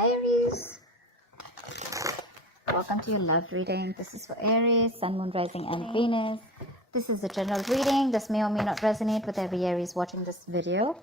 Aries. Welcome to your love reading. This is for Aries, Sun, Moon, Rising, and Venus. This is a general reading. This may or may not resonate with every Aries watching this video.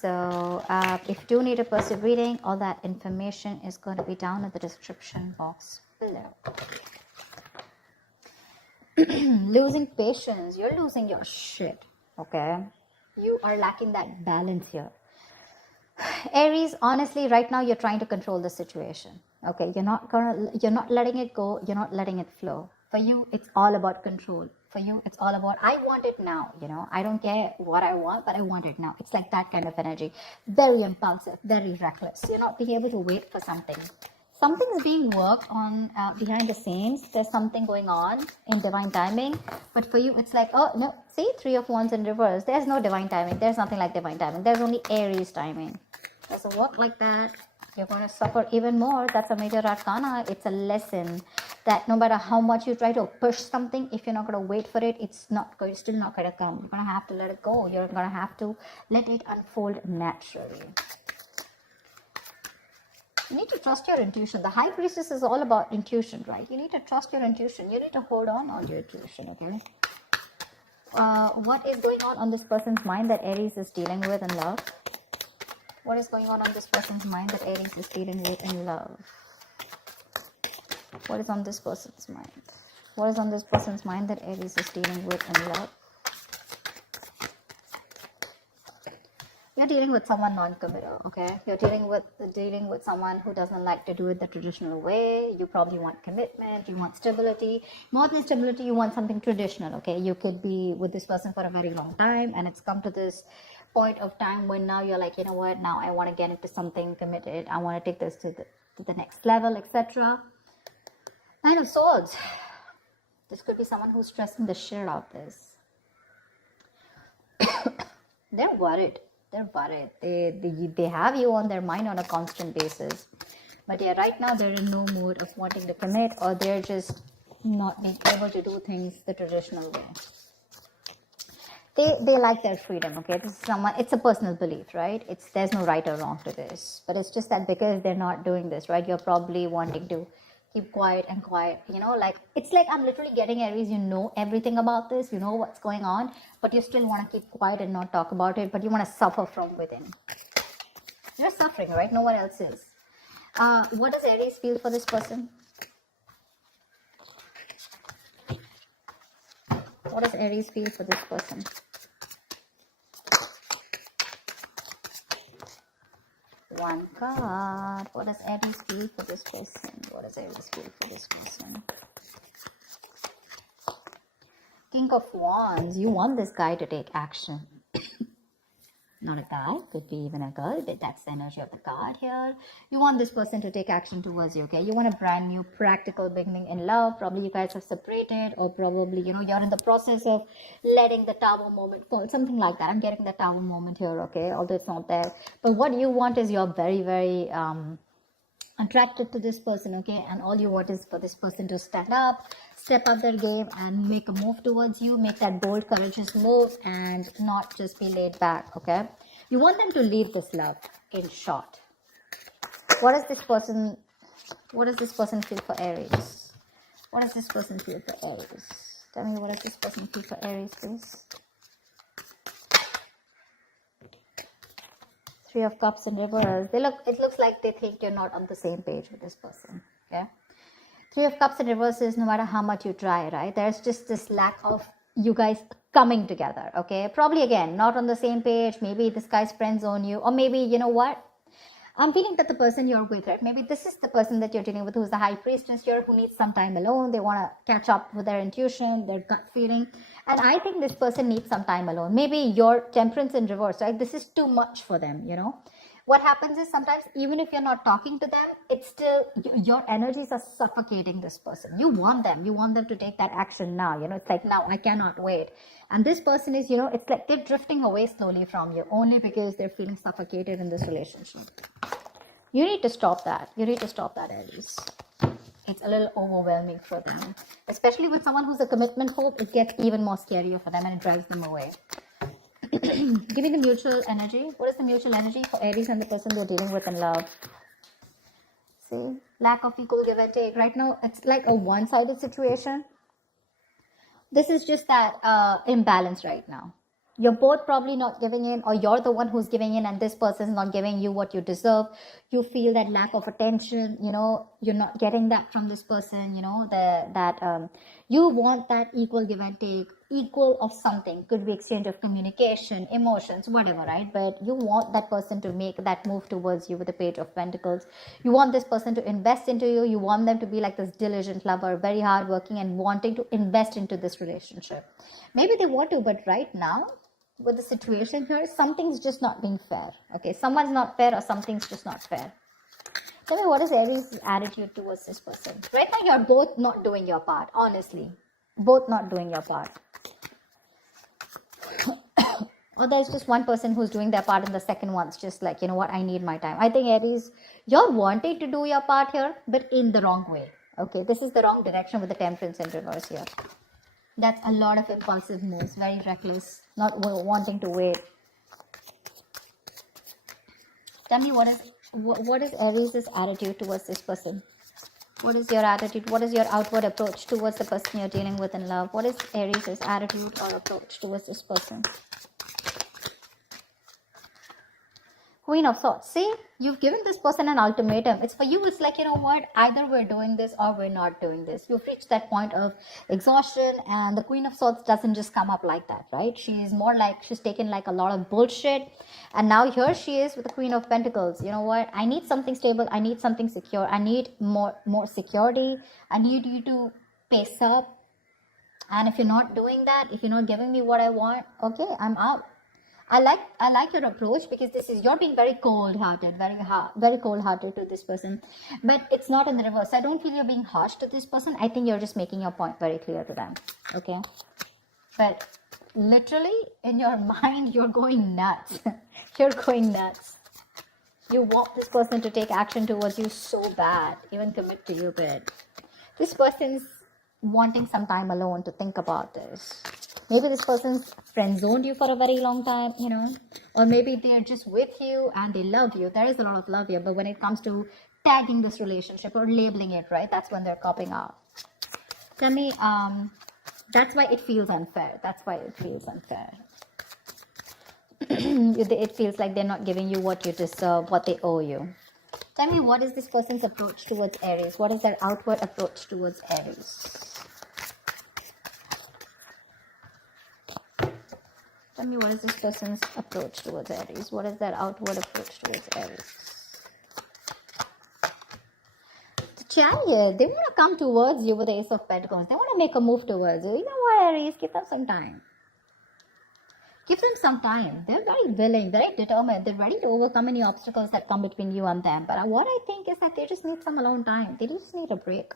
So if you do need a personal reading, all that information is going to be down in the description box below. Losing patience. You're losing your shit. Okay? You are lacking that balance here. Aries, honestly, right now you're trying to control the situation. Okay, you're not letting it go, you're not letting it flow. For you, it's all about control. For you, it's all about, I want it now, I don't care what I want, but I want it now. It's like that kind of energy. Very impulsive, very reckless. You're not being able to wait for something. Something's being worked on behind the scenes. There's something going on in divine timing. But for you, it's like, oh, no, see, 3 of Wands in reverse. There's no divine timing. There's nothing like divine timing. There's only Aries timing. Doesn't work like that. You're going to suffer even more. That's a major arcana. It's a lesson that no matter how much you try to push something, if you're not going to wait for it, it's still not going to come. You're going to have to let it go. You're going to have to let it unfold naturally. You need to trust your intuition. The High Priestess is all about intuition, right? You need to trust your intuition. You need to hold on your intuition, okay? What is going on this person's mind that Aries is dealing with in love? What is going on this person's mind that Aries is dealing with in love? What is on this person's mind? What is on this person's mind that Aries is dealing with in love? You're dealing with someone non-committal, okay? You're dealing with someone who doesn't like to do it the traditional way. You probably want commitment, you want stability. More than stability, you want something traditional, okay? You could be with this person for a very long time, and it's come to this point of time when now you're like, you know what, now I want to get into something committed. I want to take this to the next level, etc. Nine of Swords. This could be someone who's stressing the shit out of this. They're worried. They're worried. They have you on their mind on a constant basis. But yeah, right now they're in no mood of wanting to commit, or they're just not being able to do things the traditional way. They like their freedom, okay? This is it's a personal belief, right? There's no right or wrong to this. But it's just that because they're not doing this, right? You're probably wanting to keep quiet and quiet, it's like I'm literally getting Aries, you know everything about this, you know what's going on, but you still want to keep quiet and not talk about it, but you want to suffer from within. You're suffering, right? No one else is. What does Aries feel for this person? What does Aries feel for this person? One card. What does Aries feel for this person? What does Aries feel for this person? King of Wands. You want this guy to take action. Not a guy, could be even a girl, but that's the energy of the card here. You want this person to take action towards you, okay? You want a brand new practical beginning in love. Probably you guys have separated, or probably, you're in the process of letting the Tower moment fall, something like that. I'm getting the Tower moment here, okay? Although it's not there. But what you want is you're very, very attracted to this person, okay? And all you want is for this person to stand up, step up their game, and make a move towards you, make that bold, courageous move, and not just be laid back, okay? You want them to lead this love, in short. What does this person feel for Aries? What does this person feel for Aries? Tell me, what does this person feel for Aries, please? 3 of Cups in reverse. It looks like they think you're not on the same page with this person, okay? 3 of Cups in reverse is no matter how much you try, right? There's just this lack of you guys coming together, okay? Probably, again, not on the same page. Maybe this guy's friend zone you, or maybe, you know what? I'm feeling that the person you're with, right? Maybe this is the person that you're dealing with who's the High Priestess here, who needs some time alone. They want to catch up with their intuition, their gut feeling. And I think this person needs some time alone. Maybe your Temperance in reverse, right? This is too much for them, What happens is sometimes, even if you're not talking to them, it's still, your energies are suffocating this person. You want them to take that action now, it's like, now I cannot wait. And this person is, it's like they're drifting away slowly from you, only because they're feeling suffocated in this relationship. You need to stop that. Aries. It's a little overwhelming for them. Especially with someone who's a commitment phobe, it gets even more scarier for them, and it drives them away. Give me the mutual energy. What is the mutual energy for Aries and the person they're dealing with in love? See, lack of equal give and take. Right now, it's like a one-sided situation. This is just that imbalance right now. You're both probably not giving in, or you're the one who's giving in and this person is not giving you what you deserve. You feel that lack of attention, you're not getting that from this person, you want that equal give and take, equal of something. Could be exchange of communication, emotions, whatever, right? But you want that person to make that move towards you with the Page of Pentacles. You want this person to invest into you. You want them to be like this diligent lover, very hardworking and wanting to invest into this relationship. Maybe they want to, but right now, with the situation here, something's just not being fair. Okay, someone's not fair or something's just not fair. Tell me, what is Aries' attitude towards this person? Right now, you're both not doing your part, honestly. Both not doing your part. Or there's just one person who's doing their part and the second one's just like, you know what, I need my time. I think Aries, you're wanting to do your part here, but in the wrong way. Okay, this is the wrong direction with the Temperance in reverse here. That's a lot of impulsive moves, very reckless, not wanting to wait. Tell me, what is Aries' attitude towards this person? What is your attitude? What is your outward approach towards the person you're dealing with in love? What is Aries' attitude or approach towards this person? Queen of Swords. See, you've given this person an ultimatum. It's for you. It's like, you know what? Either we're doing this or we're not doing this. You've reached that point of exhaustion, and the Queen of Swords doesn't just come up like that, right? She's more like, she's taken like a lot of bullshit. And now here she is with the Queen of Pentacles. You know what? I need something stable. I need something secure. I need more security. I need you to pace up. And if you're not doing that, if you're not giving me what I want, okay, I'm out. I like your approach, because this is, you're being very cold-hearted, very cold-hearted to this person. But it's not in the reverse. I don't feel you're being harsh to this person. I think you're just making your point very clear to them. Okay? But literally, in your mind, you're going nuts. You're going nuts. You want this person to take action towards you so bad, even commit to you, but this person's wanting some time alone to think about this. Maybe this person's friend-zoned you for a very long time, or maybe they're just with you and they love you. There is a lot of love here, but when it comes to tagging this relationship or labeling it, right, that's when they're copping out. Tell me, that's why it feels unfair. That's why it feels unfair. It feels like they're not giving you what you deserve, what they owe you. Tell me, what is this person's approach towards Aries? What is their outward approach towards Aries? Tell me, what is this person's approach towards Aries? What is their outward approach towards Aries? The Chariot, they want to come towards you with the Ace of Pentacles. They want to make a move towards you. You know what, Aries? Give them some time. Give them some time. They're very willing, very determined. They're ready to overcome any obstacles that come between you and them. But what I think is that they just need some alone time. They just need a break.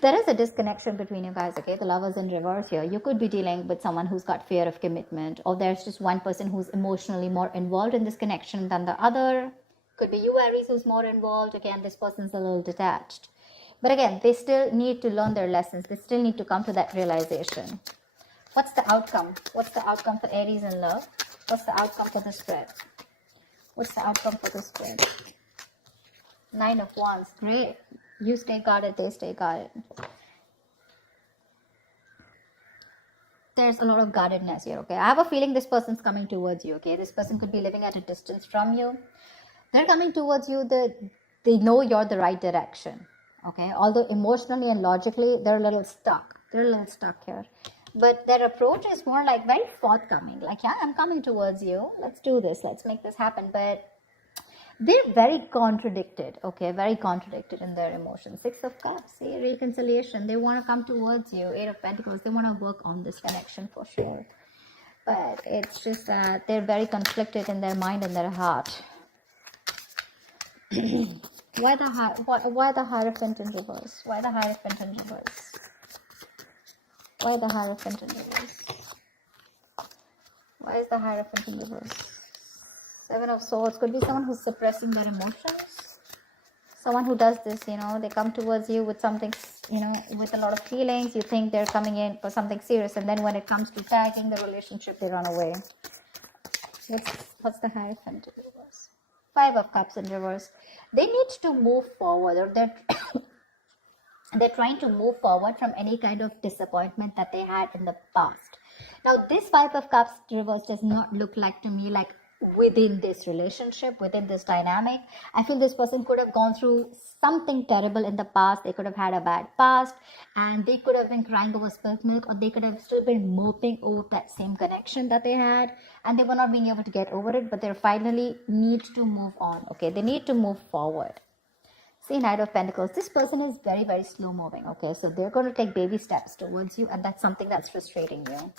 There is a disconnection between you guys, okay? The Lovers in reverse here. You could be dealing with someone who's got fear of commitment, or there's just one person who's emotionally more involved in this connection than the other. Could be you, Aries, who's more involved. Again, this person's a little detached. But again, they still need to learn their lessons. They still need to come to that realization. What's the outcome? What's the outcome for Aries in love? What's the outcome for the spread? What's the outcome for the spread? 9 of Wands. Great. You stay guarded, they stay guarded. There's a lot of guardedness here, okay? I have a feeling this person's coming towards you, okay? This person could be living at a distance from you. They're coming towards you. They know you're the right direction, okay? Although emotionally and logically, they're a little stuck. They're a little stuck here. But their approach is more like very forthcoming. Like, yeah, I'm coming towards you. Let's do this. Let's make this happen. But they're very contradicted, okay? Very contradicted in their emotions. 6 of Cups, see, reconciliation. They want to come towards you. 8 of Pentacles, they want to work on this connection for sure. But it's just that they're very conflicted in their mind and their heart. Why the Hierophant in reverse? Why the Hierophant in reverse? Why the Hierophant in reverse? Why is the Hierophant in reverse? 7 of Swords. Could be someone who's suppressing their emotions. Someone who does this, they come towards you with something, with a lot of feelings. You think they're coming in for something serious, and then when it comes to tagging the relationship, they run away. What's the Hierophant in reverse? Five of Cups in reverse. They need to move forward, or they're trying to move forward from any kind of disappointment that they had in the past. Now, this Five of Cups reverse does not look like to me like within this relationship, within this dynamic. I feel this person could have gone through something terrible in the past. They could have had a bad past, and they could have been crying over spilt milk, or they could have still been moping over that same connection that they had, and they were not being able to get over it, but they finally need to move on. Okay, they need to move forward. See, Knight of Pentacles. This person is very, very slow moving. Okay, so they're going to take baby steps towards you, and that's something that's frustrating you.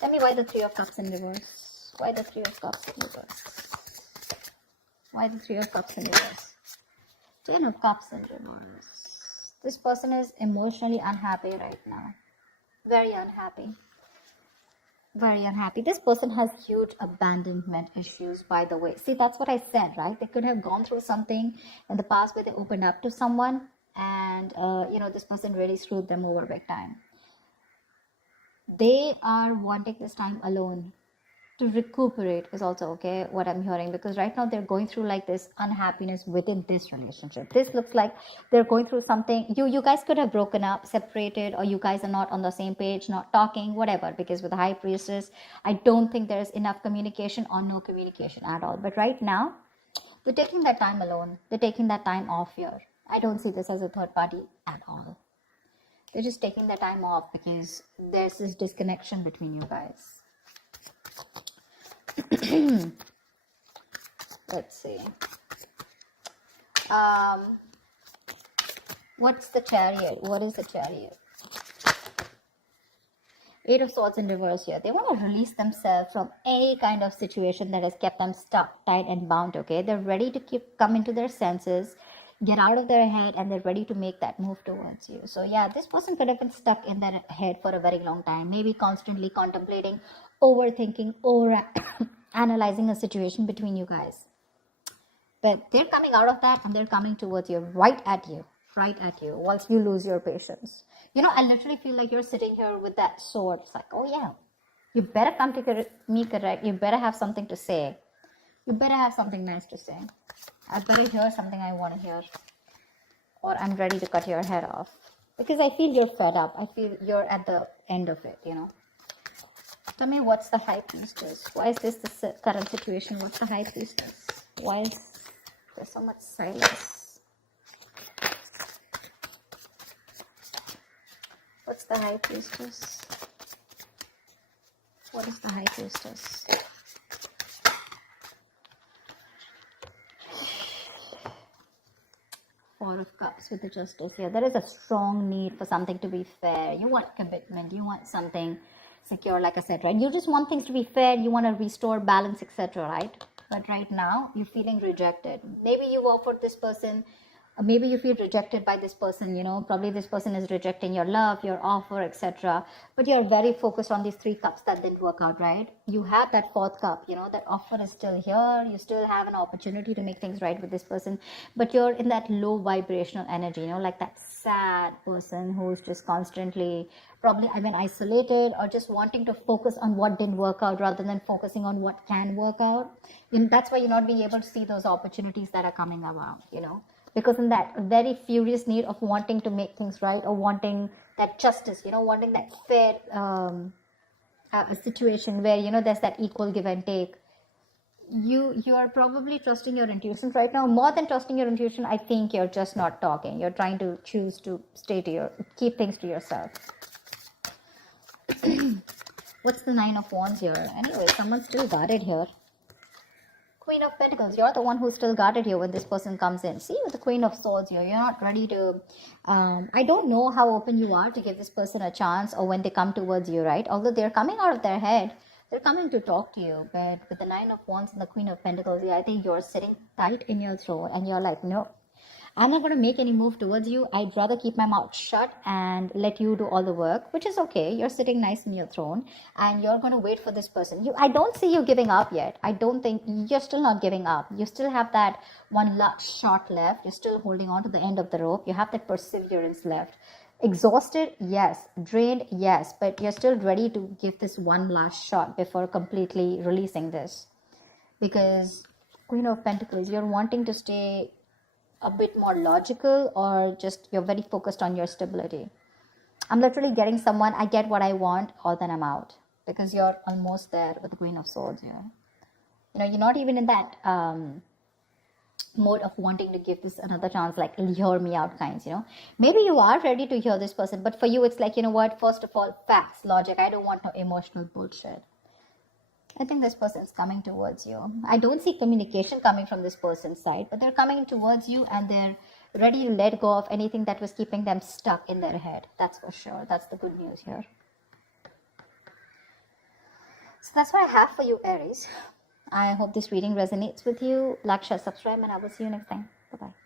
Tell me why the Three of Cups in reverse? Why the Three of Cups in reverse? Why the Three of Cups in reverse? Ten of Cups in reverse. This person is emotionally unhappy right now. Very unhappy. Very unhappy. This person has huge abandonment issues, by the way. See, that's what I said, right? They could have gone through something in the past where they opened up to someone, and this person really screwed them over big time. They are wanting this time alone to recuperate is also okay, what I'm hearing, because right now they're going through like this unhappiness within this relationship. This looks like they're going through something. You guys could have broken up, separated, or you guys are not on the same page, not talking, whatever, because with the High Priestess, I don't think there's enough communication or no communication at all. But right now, they're taking that time alone. They're taking that time off here. I don't see this as a third party at all. They're just taking the time off because there's this disconnection between you guys. Let's see. What's the Chariot? What is the Chariot? Eight of Swords in reverse here. They want to release themselves from any kind of situation that has kept them stuck, tight, and bound. Okay, they're ready to come into their senses, get out of their head, and they're ready to make that move towards you. So yeah, this person could have been stuck in their head for a very long time, maybe constantly contemplating, overthinking, or analyzing a situation between you guys. But they're coming out of that, and they're coming towards you, right at you, whilst you lose your patience. I literally feel like you're sitting here with that sword. It's like, oh yeah, you better come to me correct. You better have something to say. You better have something nice to say. I better hear something I want to hear, or I'm ready to cut your head off, because I feel you're fed up. I feel you're at the end of it, Tell me, what's the High Priestess? Why is this the current situation? What's the High Priestess? Why is there so much silence? What's the High Priestess? What is the High Priestess? Four of Cups with the Justice here. There is a strong need for something to be fair. You want commitment. You want something secure, like I said, right? You just want things to be fair. You want to restore balance, etc., right? But right now, you're feeling rejected. Maybe you've offered this person, maybe you feel rejected by this person, probably this person is rejecting your love, your offer, etc. But you're very focused on these three cups that didn't work out, right? You have that fourth cup, that offer is still here. You still have an opportunity to make things right with this person, but you're in that low vibrational energy, like that sad person who's just constantly probably isolated, or just wanting to focus on what didn't work out rather than focusing on what can work out. That's why you're not being able to see those opportunities that are coming around, because in that very furious need of wanting to make things right, or wanting that justice, wanting that fair a situation where there's that equal give and take. You are probably trusting your intuition right now. More than trusting your intuition, I think you're just not talking. You're trying to choose to keep things to yourself. What's the Nine of Wands here? Anyway, someone's still guarded here. Queen of Pentacles, you're the one who's still guarded here when this person comes in. See, with the Queen of Swords here, you're not ready to, I don't know how open you are to give this person a chance, or when they come towards you, right? Although they're coming out of their head, they're coming to talk to you. But with the Nine of Wands and the Queen of Pentacles, yeah, I think you're sitting tight in your throne, and you're like, no, I'm not going to make any move towards you. I'd rather keep my mouth shut and let you do all the work, which is okay. You're sitting nice in your throne, and you're going to wait for this person. I don't see you giving up yet. I don't think you're still not giving up. You still have that one last shot left. You're still holding on to the end of the rope. You have that perseverance left. Exhausted, yes. Drained, yes. But you're still ready to give this one last shot before completely releasing this. Because Queen of Pentacles, you're wanting to stay a bit more logical, or just you're very focused on your stability. I'm literally getting someone, I get what I want, or then I'm out. Because you're almost there with the Queen of Swords here. You're not even in that mode of wanting to give this another chance, like hear me out kinds. Maybe you are ready to hear this person, but for you it's like, what, first of all, facts, logic. I don't want no emotional bullshit. I think this person is coming towards you. I don't see communication coming from this person's side, but they're coming towards you and they're ready to let go of anything that was keeping them stuck in their head. That's for sure. That's the good news here. So that's what I have for you, Aries. I hope this reading resonates with you. Like, share, subscribe, and I will see you next time. Bye-bye.